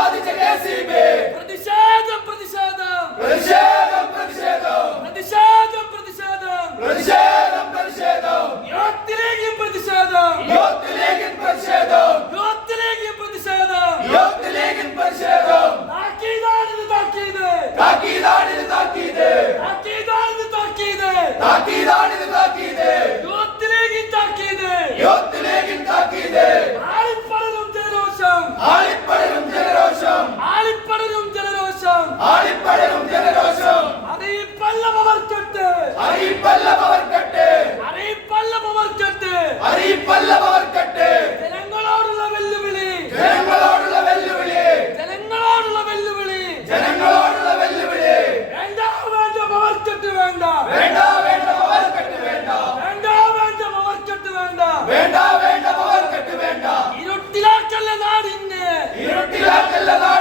ബാധിച്ച KCB. പ്രതിഷേധം പ്രതിഷേധം പ്രതിഷേധം പ്രതിഷേധം പ്രതിഷേധം പ്രതിഷേധം പ്രതിഷേധം പ്രതിഷേധം യൂത്ത് ലീഗിൻ പ്രതിഷേധം യൂത്ത് ലീഗിൻ പ്രതിഷേധം യൂത്ത് ലീഗിൻ പ്രതിഷേധം യൂത്ത് ലീഗിൻ പ്രതിഷേധം താക്കീതാണിത് താക്കീത് താക്കീതാണിത് താക്കീത് താക്കീതാണിത് താക്കീത് താക്കീതാണിത് താക്കീത് യൂത്ത് ലീഗിൻ താക്കീത് യൂത്ത് ലീഗിൻ താക്കീത് ആളിപ്പടരും ജനരോഷം ആളിപ്പടരും ജനരോഷം ആളിപ്പടരും ജനരോഷം ആളിപ്പടരും ജനരോഷം അറിയിപ്പല്ല പവർക്കെട്ട് അറിയിപ്പല്ല പവർക്കെട്ട് അറിയിപ്പല്ല പവർക്കെട്ട് അറിയിപ്പല്ല പവർക്കെട്ട് ജനങ്ങളോടുള്ള വെല്ലുവിളി ജനങ്ങളോടുള്ള വെല്ലുവിളി ജനങ്ങളോടുള്ള വെല്ലുവിളി ജനങ്ങളോടുള്ള വെല്ലുവിളി വേണ്ട വേണ്ട പവർക്കെട്ട് വേണ്ട വേണ്ട വേണ്ട പവർക്കെട്ട് വേണ്ട വേണ്ട വേണ്ട പവർക്കെട്ട് വേണ്ട വേണ്ട വേണ്ട പവർക്കെട്ട് വേണ്ട ഇരുട്ടിലാക്കല്ല നാടിനെ ഇരുട്ടിലാക്കല്ല നാട്